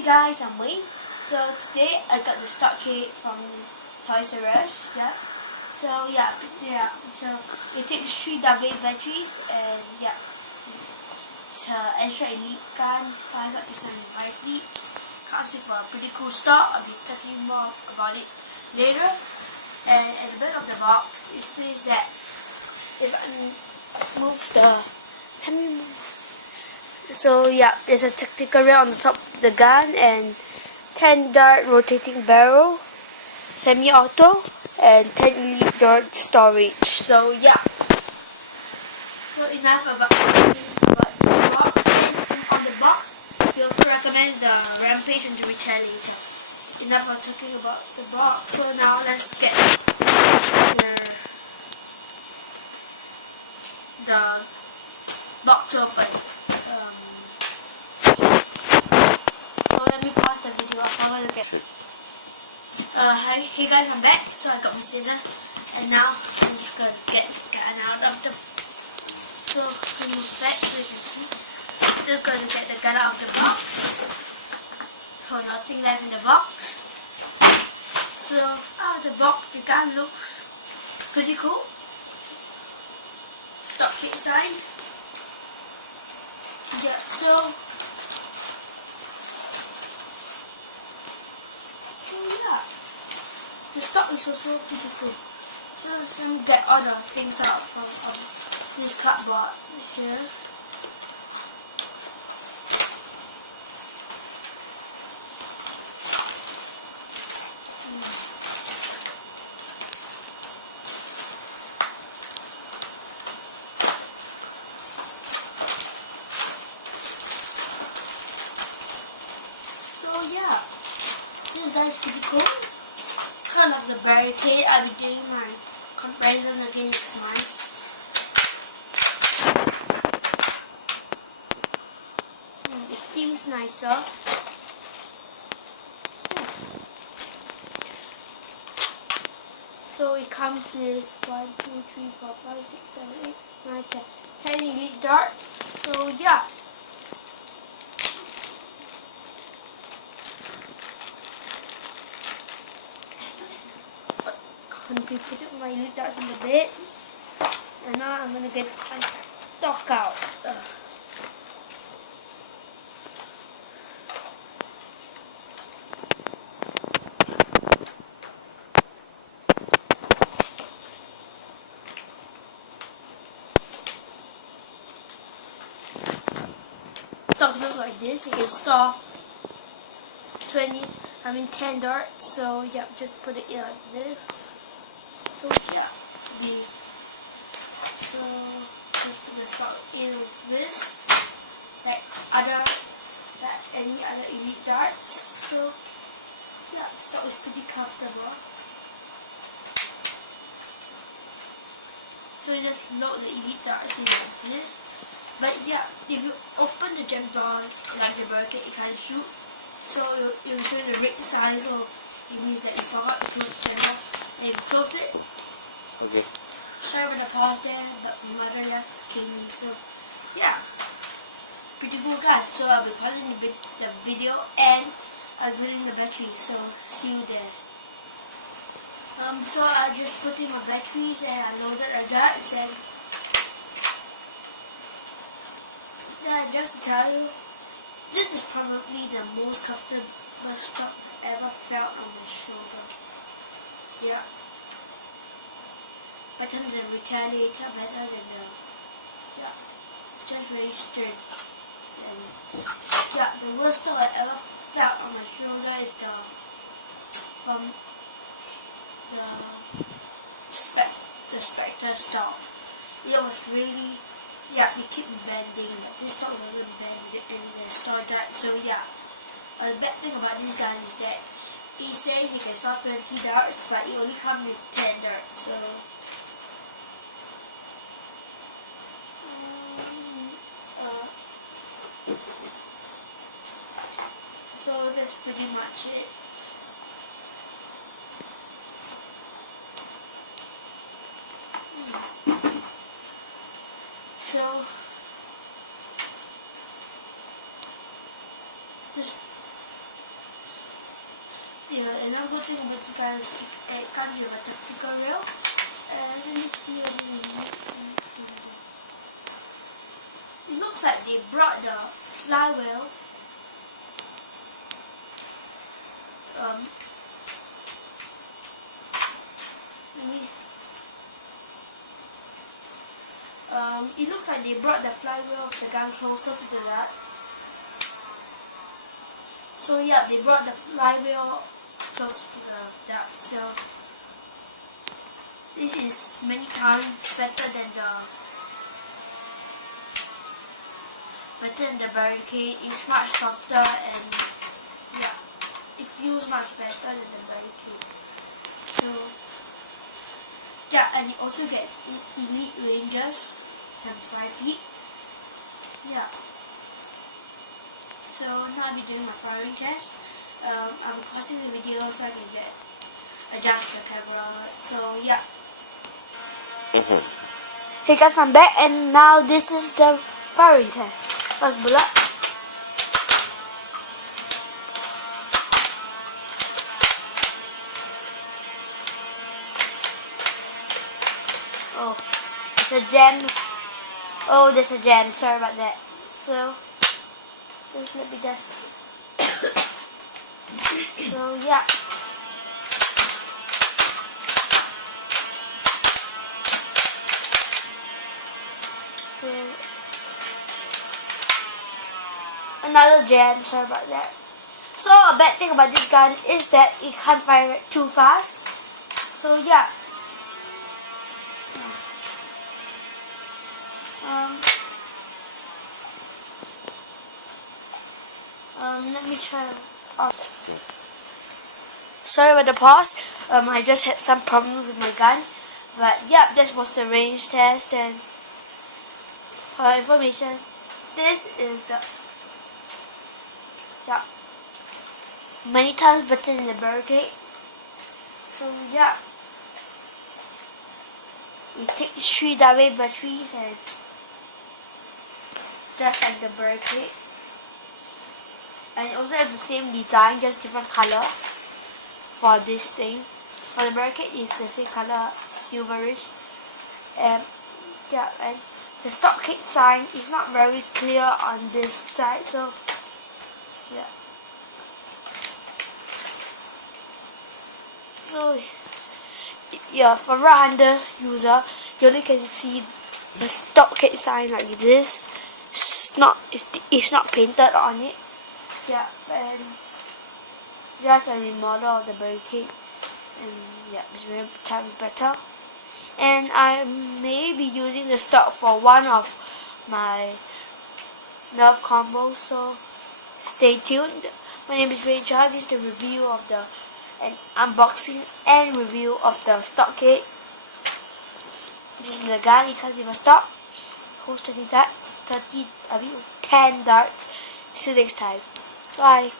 Hey guys, I'm Wayne. So today I got the stockade from Toys R Us. Yeah. So yeah, So it takes 3 AA batteries and yeah, it's an extra elite gun. Fires up to 75 feet. Comes with a pretty cool stock. I'll be talking more about it later. And at the back of the box, it says that if I move the, let me move. So yeah, there's a tactical rail on the top of the gun and 10 dart rotating barrel, semi-auto, and 10 elite dart storage. So yeah. So enough about this box. And on the box, he also recommends the Rampage and the Retaliator. Enough of talking about the box. So now let's get the box open. So let me pause the video. I'll look at. Hey guys, I'm back. So I got my scissors, and now I'm just gonna get the gun out of the. So let me move back so you can see. Just gonna get the gun out of the box. So nothing left in the box. So out of the box, the gun looks pretty cool. Stock kit sign. Yeah. So yeah, the stock is also pretty cool. So let me get all the things out from this cardboard here. So yeah, this guy is pretty cool. Kind of like the barricade. I'll be doing my comparison again next month. It seems nicer. So it comes with 1, 2, 3, 4, 5, 6, 7, 8, 9, 10. 10 elite darts. So yeah. I'm going to put my elite darts on the bed. And now I'm going to get my stock out. Stock looks like this. You can store 10 darts. So yeah, just put it in like this. So yeah, so just put the stock in this, like any other elite darts. So yeah, the stock is pretty comfortable. So you just load the elite darts in like this. But yeah, if you open the gem door like the barricade, it can't shoot. So it will show the red sign. So it means that you forgot to close the gem door. And if you close it. Okay. Sorry for the pause there, but my mother just came in. So yeah, pretty cool gun. So I'll be pausing the video and I'll be putting the battery. So see you there. So I just put in my batteries and I loaded the darts and just to tell you, this is probably the most comfortable stock I've ever felt on my shoulder. Yeah. Buttons and Retaliator better than the, yeah, it's just very sturdy. And yeah, the worst stock I ever felt on my shoulder is from the Spectre stock. It was really, yeah, it kept bending, but this stock doesn't bend in the store dart. So yeah, the bad thing about this gun is that it says you can store 20 darts, but it only comes with 10 darts. So that's pretty much it. So another good thing about this gun is it comes with a tactical rail. Let me see whether they make anything. It looks like they brought the flywheel. It looks like they brought the flywheel of the gun closer to the nut. So yeah, they brought the flywheel closer to the nut. So this is many times better than the barricade. It's much softer and yeah, it feels much better than the barricade. So yeah, and you also get elite ranges, 75 feet. Yeah. So now I'll be doing my firing test. I'll be pausing the video so I can adjust the camera. So yeah. Hey guys, I'm back and now this is the firing test. First bullet. Oh, it's a gem. Oh, there's a gem. Sorry about that. So, just let me just. So yeah. So, another gem. Sorry about that. So a bad thing about this gun is that it can't fire it too fast. So yeah. Let me try. Sorry about the pause. I just had some problems with my gun, but yeah, this was the range test. And for information, this is the many times better than the barricade. So yeah, it takes 3 AA batteries and just like the barricade. And it also have the same design, just different color for this thing. For the barricade, it's the same color, silverish. And yeah, and the stockade sign is not very clear on this side, so yeah. So yeah, for right-hander user, you only can see the stockade sign like this. It's not painted on it. Yeah, and just a remodel of the barricade, and yeah, it's very much better. And I may be using the stock for one of my Nerf combos, so stay tuned. My name is Rachel. This is the review of an unboxing and review of the stockade. This is the gun. It comes with a stock. Holds 10 darts. See you next time. Bye.